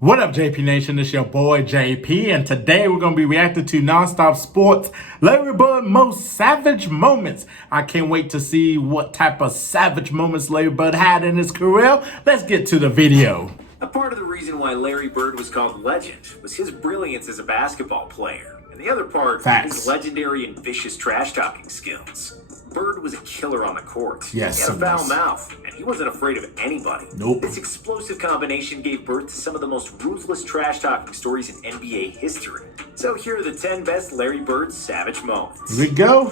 What up, JP Nation? It's your boy JP, and today we're going to be reacting to Nonstop Sports Larry Bird Most Savage Moments. I can't wait to see what type of savage moments Larry Bird had in his career. Let's get to the video. A part of the reason why Larry Bird was called legend was his brilliance as a basketball player. And the other part, his legendary and vicious trash-talking skills. Bird was a killer on the court. Yes, he had a foul mouth, and he wasn't afraid of anybody. Nope. This explosive combination gave birth to some of the most ruthless trash-talking stories in NBA history. So here are the 10 best Larry Bird savage moments. Here we go.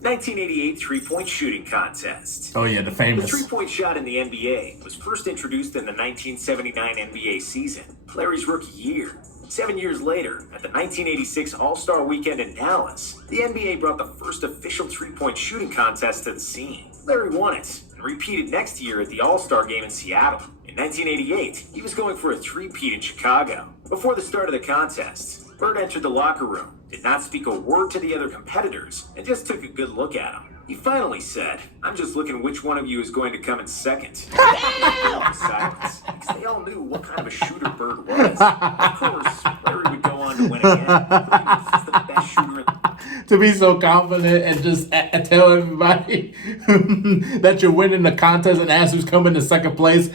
1988 three-point shooting contest. Oh yeah, the famous. The three-point shot in the NBA was first introduced in the 1979 NBA season, Larry's rookie year. 7 years later, at the 1986 All-Star Weekend in Dallas, the NBA brought the first official three-point shooting contest to the scene. Larry won it, and repeated next year at the All-Star Game in Seattle. In 1988, he was going for a three-peat in Chicago. Before the start of the contest, Bird entered the locker room, did not speak a word to the other competitors, and just took a good look at them. He finally said, "I'm just looking which one of you is going to come in second." Silence, because they all knew what kind of a shooter Bird was. Of course, Larry would go on to win again. He was just the best shooter to be so confident and just tell everybody that you're winning the contest and ask who's coming in second place.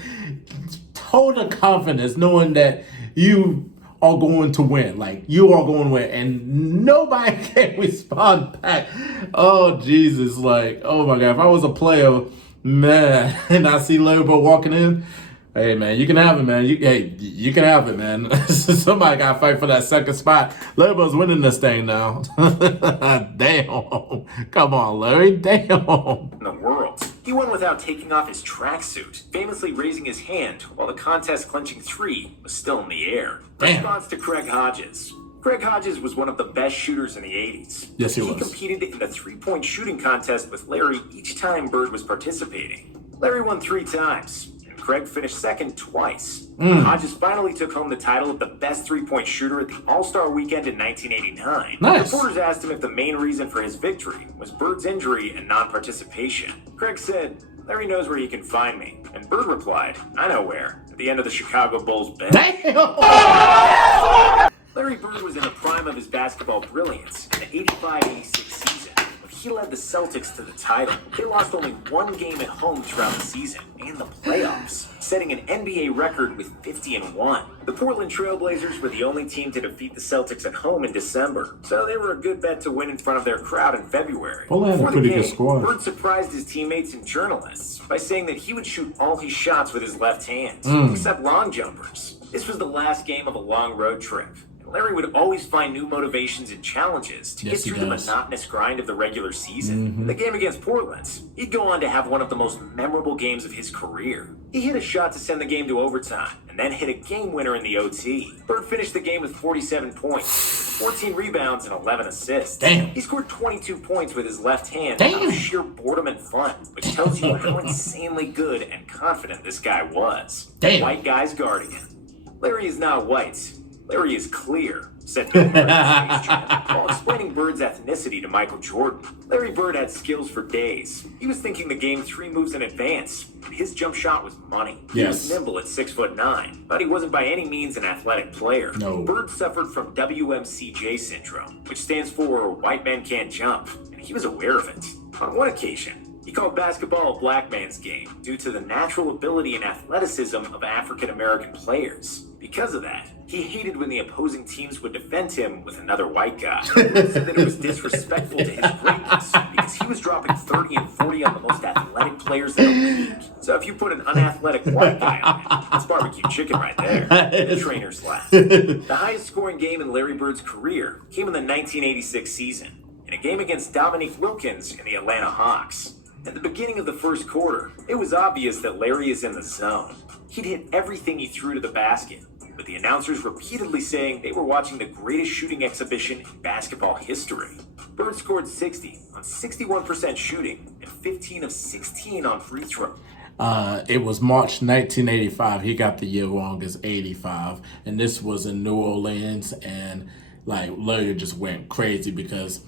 Total confidence, knowing that you are going to win. Like, you are going to win. And nobody can respond back. Oh, Jesus. Like, oh, my God. If I was a player, man, and I see Larry Bird walking in, hey, man, you can have it, man. You can have it, man. Somebody got to fight for that second spot. Larry Bird's winning this thing now. Damn. Come on, Larry. Damn. In the world. He won without taking off his tracksuit, famously raising his hand while the contest-clinching three was still in the air. Damn. Response to Craig Hodges. Craig Hodges was one of the best shooters in the 80s. Yes, he was. He competed in the three-point shooting contest with Larry each time Bird was participating. Larry won 3 times. Craig finished second twice. Hodges finally took home the title of the best three-point shooter at the All-Star Weekend in 1989. Nice. Reporters asked him if the main reason for his victory was Bird's injury and non-participation. Craig said, "Larry knows where he can find me." And Bird replied, "I know where. At the end of the Chicago Bulls bench." Damn. Larry Bird was in the prime of his basketball brilliance in the 85-86 season. He led the Celtics to the title. They lost only 1 game at home throughout the season and the playoffs, setting an NBA record with 50-1. The Portland Trail Blazers were the only team to defeat the Celtics at home in December, so they were a good bet to win in front of their crowd in February. Well, Before the game, squad. Bird surprised his teammates and journalists by saying that he would shoot all his shots with his left hand, except long jumpers. This was the last game of a long road trip. Larry would always find new motivations and challenges to get through the monotonous grind of the regular season. In the game against Portland, he'd go on to have one of the most memorable games of his career. He hit a shot to send the game to overtime, and then hit a game winner in the OT. Bird finished the game with 47 points, 14 rebounds, and 11 assists. Damn. He scored 22 points with his left hand out Damn. of sheer boredom and fun, which tells you how insanely good and confident this guy was. Damn. White guy's guardian. Larry is not white. Larry is clear, said Bill Murray while explaining Bird's ethnicity to Michael Jordan. Larry Bird had skills for days. He was thinking the game 3 moves in advance, and his jump shot was money. He was nimble at 6'9", but he wasn't by any means an athletic player. No. Bird suffered from WMCJ syndrome, which stands for white men can't jump, and he was aware of it. On one occasion, he called basketball a black man's game due to the natural ability and athleticism of African-American players. Because of that, he hated when the opposing teams would defend him with another white guy. He said that it was disrespectful to his greatness because he was dropping 30 and 40 on the most athletic players in the league. So if you put an unathletic white guy on him, that's barbecue chicken right there. The trainers laughed. The highest scoring game in Larry Bird's career came in the 1986 season, in a game against Dominique Wilkins and the Atlanta Hawks. At the beginning of the first quarter, it was obvious that Larry is in the zone. He'd hit everything he threw to the basket, with the announcers repeatedly saying they were watching the greatest shooting exhibition in basketball history. Bird scored 60 on 61% shooting and 15 of 16 on free throw. It was March 1985. He got the year wrong as 85. And this was in New Orleans. And like Larry just went crazy because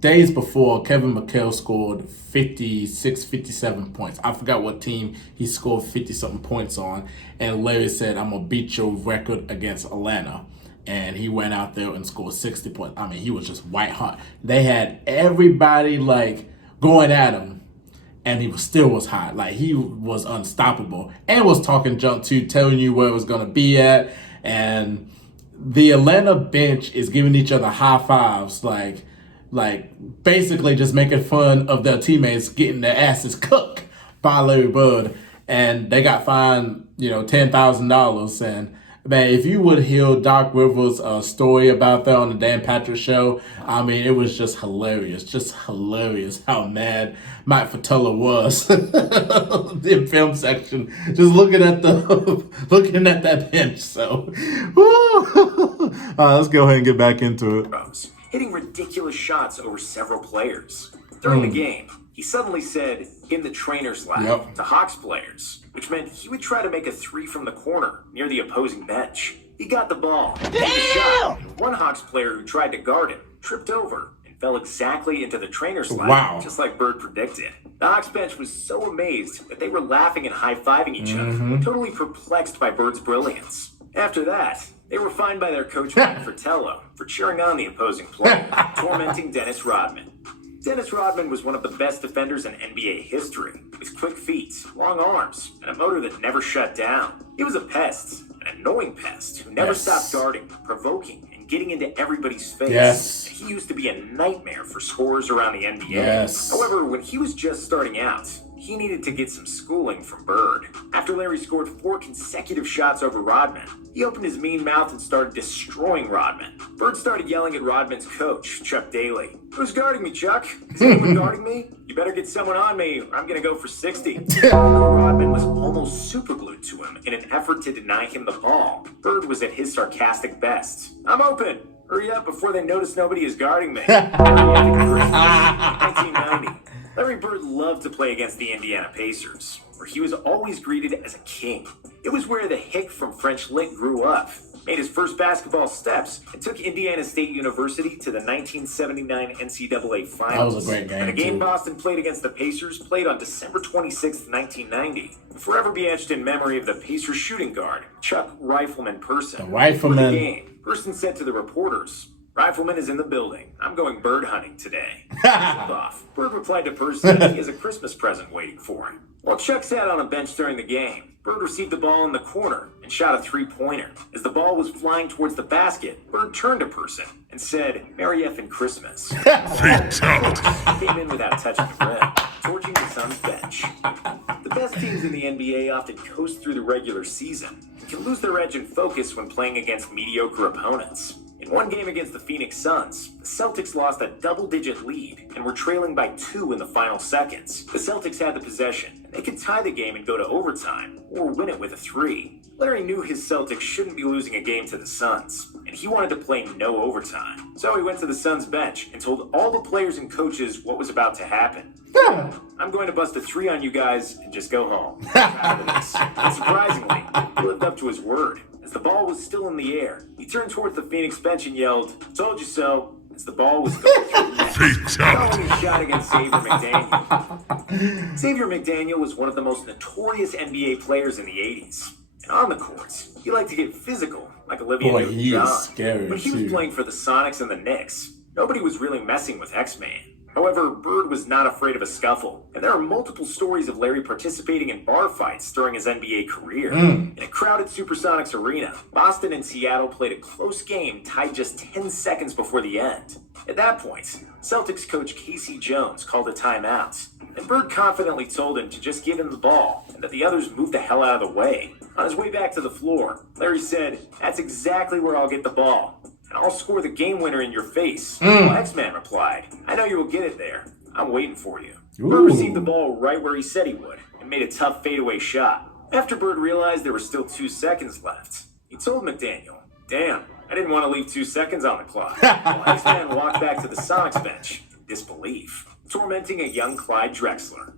days before, Kevin McHale scored 56, 57 points. I forgot what team he scored 50-something points on. And Larry said, I'm going to beat your record against Atlanta. And he went out there and scored 60 points. I mean, he was just white hot. They had everybody, like, going at him. And he still was hot. Like, he was unstoppable. And was talking junk, too, telling you where it was going to be at. And the Atlanta bench is giving each other high fives, like basically just making fun of their teammates getting their asses cooked by Larry Bird. And they got fined, $10,000. And man, if you would hear Doc Rivers' story about that on the Dan Patrick Show, I mean, it was just hilarious how mad Mike Fratello was in film section, just looking at that bench. So, let's go ahead and get back into it. Hitting ridiculous shots over several players. During the game, he suddenly said, in the trainer's lab, to Hawks players, which meant he would try to make a three from the corner near the opposing bench. He got the ball, hit the shot, and one Hawks player who tried to guard him tripped over and fell exactly into the trainer's lap, just like Bird predicted. The Hawks bench was so amazed that they were laughing and high-fiving each other, totally perplexed by Bird's brilliance. After that, they were fined by their coach, Mike Fratello, for cheering on the opposing player, tormenting Dennis Rodman. Dennis Rodman was one of the best defenders in NBA history, with quick feet, long arms, and a motor that never shut down. He was a pest, an annoying pest, who never stopped guarding, provoking, and getting into everybody's face. He used to be a nightmare for scorers around the NBA. However, when he was just starting out, he needed to get some schooling from Bird. After Larry scored 4 consecutive shots over Rodman, he opened his mean mouth and started destroying Rodman. Bird started yelling at Rodman's coach, Chuck Daly. Who's guarding me, Chuck? Is anyone guarding me? You better get someone on me or I'm going to go for 60. Rodman was almost superglued to him in an effort to deny him the ball. Bird was at his sarcastic best. I'm open. Hurry up before they notice nobody is guarding me. 1990. Larry Bird loved to play against the Indiana Pacers, where he was always greeted as a king. It was where the hick from French Lick grew up, made his first basketball steps, and took Indiana State University to the 1979 NCAA Finals. That was a great game, and the game Boston played against the Pacers played on December 26, 1990. Will forever be etched in memory of the Pacers shooting guard, Chuck Rifleman Person. The Rifleman. For the game, Person said to the reporters, Rifleman is in the building. I'm going bird hunting today. Off. Bird replied to Person that he has a Christmas present waiting for him. While Chuck sat on a bench during the game, Bird received the ball in the corner and shot a three-pointer. As the ball was flying towards the basket, Bird turned to Person and said, Merry effing Christmas. Came in without touching the rim, torching the Suns bench. The best teams in the NBA often coast through the regular season and can lose their edge and focus when playing against mediocre opponents. In one game against the Phoenix Suns, the Celtics lost a double-digit lead and were trailing by 2 in the final seconds. The Celtics had the possession, and they could tie the game and go to overtime, or win it with a 3. Larry knew his Celtics shouldn't be losing a game to the Suns, and he wanted to play no overtime. So he went to the Suns bench and told all the players and coaches what was about to happen. I'm going to bust a 3 on you guys and just go home. And surprisingly, he lived up to his word. As the ball was still in the air, he turned towards the Phoenix bench and yelled, "Told you so," as the ball was going through the net. Following a shot against Xavier McDaniel. Xavier McDaniel was one of the most notorious NBA players in the 80s. And on the courts, he liked to get physical, like Olivia Newton-John. But he was playing for the Sonics and the Knicks. Nobody was really messing with X-Man. However, Bird was not afraid of a scuffle, and there are multiple stories of Larry participating in bar fights during his NBA career. In a crowded Supersonics arena, Boston and Seattle played a close game tied just 10 seconds before the end. At that point, Celtics coach Casey Jones called a timeout, and Bird confidently told him to just give him the ball and that the others move the hell out of the way. On his way back to the floor, Larry said, "That's exactly where I'll get the ball. I'll score the game winner in your face." Well, X-Man replied, "I know you will get it there. I'm waiting for you." Bird received the ball right where he said he would and made a tough fadeaway shot. After Bird realized there were still 2 seconds left, he told McDaniel, "Damn, I didn't want to leave 2 seconds on the clock." While X-Man walked back to the Sonics bench in disbelief, tormenting a young Clyde Drexler.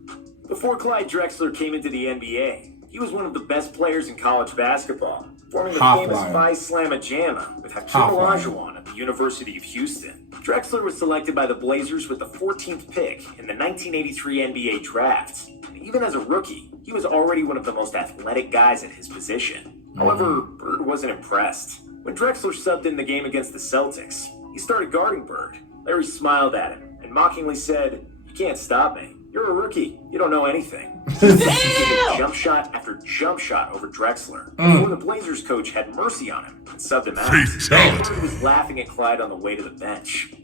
Before Clyde Drexler came into the NBA, he was one of the best players in college basketball. forming the Half famous liar. Phi Slamma Jamma with Hakeem Half liar. Olajuwon of the University of Houston. Drexler was selected by the Blazers with the 14th pick in the 1983 NBA draft. And even as a rookie, he was already one of the most athletic guys at his position. However, Bird wasn't impressed. When Drexler subbed in the game against the Celtics, he started guarding Bird. Larry smiled at him and mockingly said, "You can't stop me. You're a rookie. You don't know anything." He hit jump shot after jump shot over Drexler before the Blazers coach had mercy on him and subbed him out. Bird was laughing at Clyde on the way to the bench.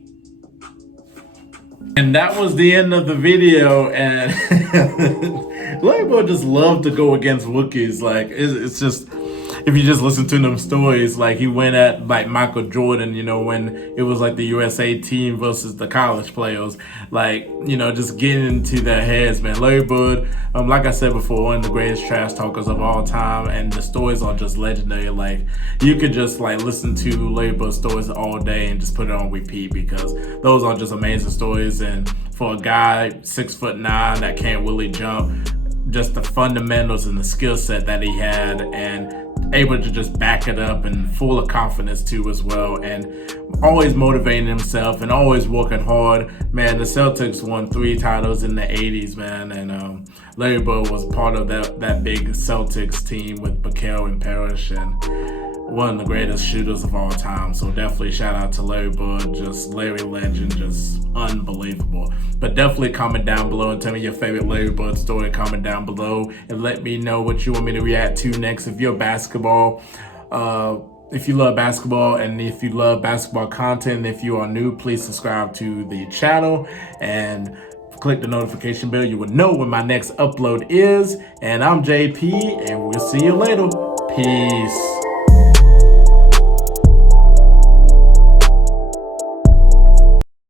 And that was the end of the video. And Larry Bird just loved to go against rookies. Like it's just, if you just listen to them stories, like he went at like Michael Jordan, you know, when it was like the USA team versus the college players, like, you know, just getting into their heads, man. Larry Bird, like I said before, one of the greatest trash talkers of all time, and the stories are just legendary. Like you could just like listen to Larry Bird stories all day and just put it on repeat, because those are just amazing stories. And for a guy 6'9" that can't really jump, just the fundamentals and the skill set that he had, and able to just back it up and full of confidence too as well, and always motivating himself and always working hard. Man, the Celtics won 3 titles in the 80s, man, and Larry Bird was part of that big Celtics team with Bakel and Parrish, and one of the greatest shooters of all time. So definitely shout out to Larry Bird, just Larry legend, just unbelievable. But definitely comment down below and tell me your favorite Larry Bird story. Comment down below and let me know what you want me to react to next. If you're basketball, if you love basketball, and if you love basketball content, if you are new, please subscribe to the channel and click the notification bell. You will know when my next upload is. And I'm JP, and we'll see you later. Peace.